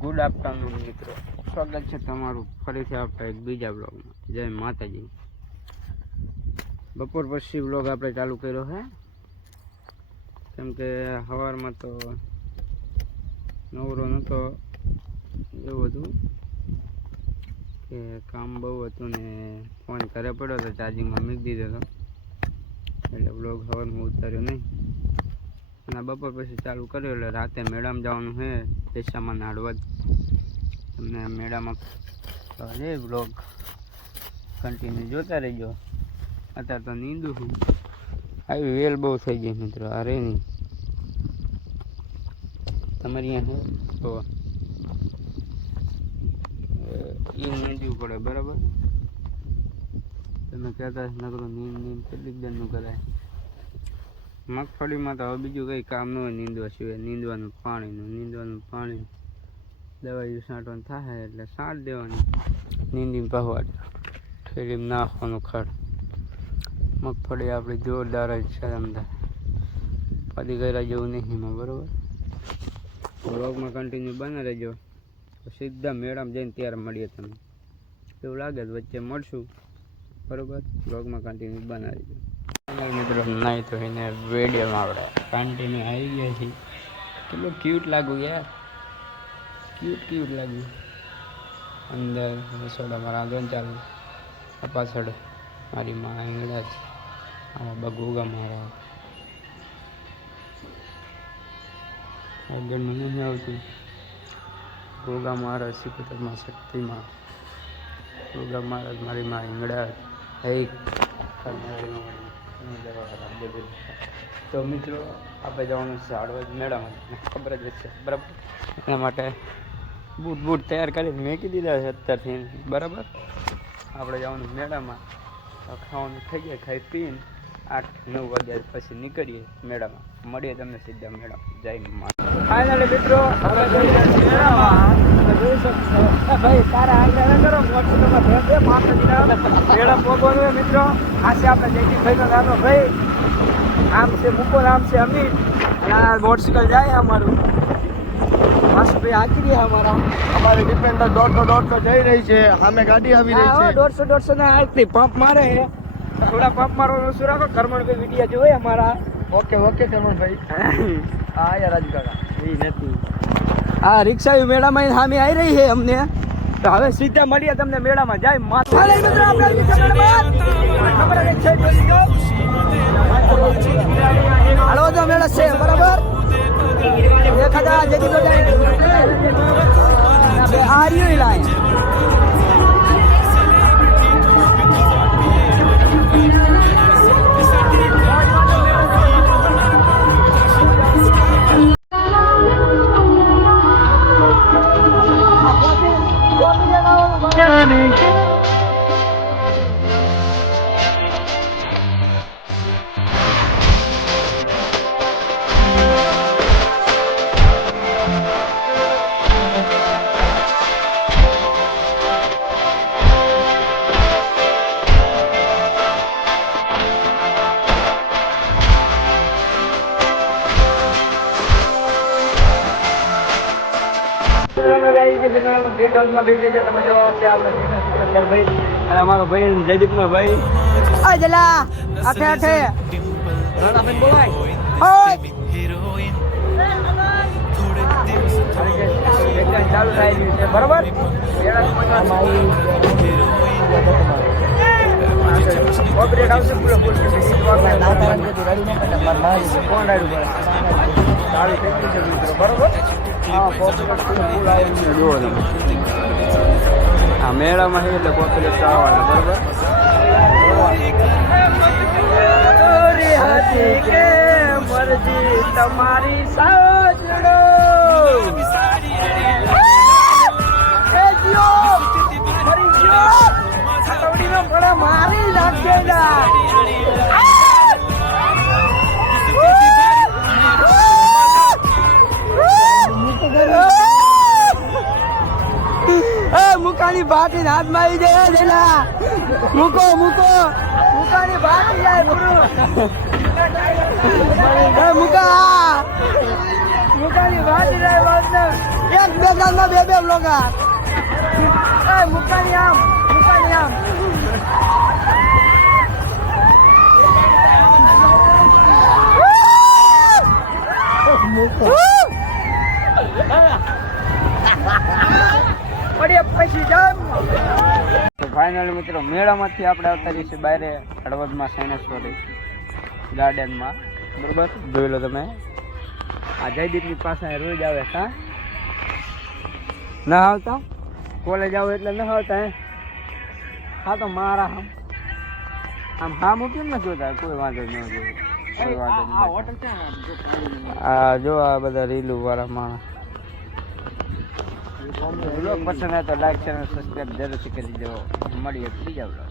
Good afternoon મિત્રો, સ્વાગત છે તમારું ફરીથી આપણે એક બીજા બ્લોગમાં. જય માતાજી. બપોર પછી બ્લોગ આપણે ચાલુ કર્યો છે, કેમ કે સવારમાં તો નવરો નહોતો, એવું હતું કે કામ બહુ હતું ને ફોન ઘરે પડ્યો તો ચાર્જિંગમાં મૂકી દીધો હતો, એટલે બ્લોગ સવારમાં ઉતાર્યો નહીં. અને બપોર પછી ચાલુ કર્યો એટલે રાતે મેળામાં જવાનું છે, દેશામાં હળવદ. તમને મેળામાં જે બ્લોગ કન્ટિન્યુ જોતા રહેજો. અત્યારે તો નીંદું છું, આવી વેલ બહુ થઈ ગઈ મિત્રો, આ રે નહીં તમારી અહીંયા છે તો એ નીંદવું પડે બરાબર. તમે કહેતા નકરું નીંદ કેટલીક દરનું કરાય. મગફળીમાં તો હવે બીજું કંઈ કામ ન હોય નીંદવા સિવાય, નીંદવાનું પાણી દવાઈ છાંટવાનું થાય એટલે છાંટ દેવાની, નીંદીને પહવાડ ઠેલીમાં નાખવાનું ખાડ. મગફળી આપણી જોરદાર જ છે, અમદાવાદ પદી કર્યા જેવું નહીં એમાં બરાબર. બ્લોગમાં કન્ટિન્યુ બના રહેજો, તો સીધા મેળામાં જઈને ત્યારે મળીએ. તમને એવું લાગે તો વચ્ચે મળશું બરાબર. બ્લોગમાં કન્ટિન્યુ બના રહેજો મિત્રો. નહીં તો એને વિડીયોમાં આપણે કન્ટિન્યુ આવી ગયા છીએ. કેટલું ક્યુટ લાગ્યું યાર, ક્યુટ લાગ્યું. અંદર રસોડામાં રાંધવાનું ચાલુ, આ પાછળ મારી માં આંગળા છે, આમાં બગુગા મારા આગળનું નહીં આવતું. ગોગા મહારાજ સિકોતરમાં શક્તિમાં, ગોગા મહારાજ મારી માં આંગળા. તો મિત્રો આપણે જવાનું છે હળવદ મેળામાં, ખબર જ છે બરાબર. એના માટે બૂટ તૈયાર કરીને મેકી દીધા છે અત્યારથી બરાબર. આપણે જવાનું મેળામાં, ખાવાનું થઈ જાય, ખાઈ પીને 8-9 વાગ્યા પછી નીકળીએ મેળામાં. મળીએ તમને સીધા મેળામાં. જય માતા. ફાઇનલી મિત્રો આપણે જઈ રહ્યા છીએ મેળામાં. જોઈ શકશો ભાઈ, તારા આગળ કરો મોટરમાં મેળા પહોંચવાનું મિત્રો. આ છે આપણે જયદીપભાઈનો નાનો ભાઈ, આમ છે મુકો, નામ છે અમિત. અને આ મોટરસાઇકલ જાય અમારું ભાઈ આકી રહ્યા અમારા. અમારી ડિફેન્ડર 150 જઈ રહી છે, સામે ગાડી આવી રહી છે. 150 ના હાલથી પંપ મારે છે, થોડા પંપ મારવાનું શું રાખો. કરમણભાઈ વિડીયા જોવે અમારા. ઓકે કરમણભાઈ. હા યાર રાજકાકા એ નથી. હા રિક્ષા મેળામાં સામે આવી રહી છે અમને. તો હવે સીધા મળીએ તમને મેળામાં. જાય માતા. હાલો તો મેળા છે બરાબર. 1000 જેટલી આ રહ્યું લાય. અમારો ભાઈ જયદીપ નો ભાઈ આઠે ચાલુ થાય છે બરોબર. ઓપરેટ આવશે પૂરો ફૂલ બરોબર. હા મેળામાં છે એટલે પોપ્યુલેટ આવવાના બરોબર. તમારી સાજડો મારી લાગેલા. મુકાની બાટી હાથમાં આવી જાય જેલા. મૂકો મુકાની બાટી જાય મુકા. મુકાની વાત જાય વાત ને એક બે ગામમાં બે બે લોકો એ મુકાની આમ ફાઇનલ મિત્રો મેળામાંથી આપણે આવતા રહીશું બહાર હળવદમાં સાયનેશ્વરી ગાર્ડનમાં બરોબર જોઈ લો તમે આ જયદીપની પાસે રોજ આવે હા ના આવતા કોલેજ આવો એટલે ન આવતા હે હા તો મારા આમ હા મૂક્યું ને જોતા કોઈ વાંધો ન જોયું કોઈ વાંધો નહીં આ જો આ બધા રીલું વાળા માણસ પસંદ આવે તો લાઈક ચેનલ સબસ્ક્રાઈબ જરૂરથી કરી દેવો મળીએ ત્રીજા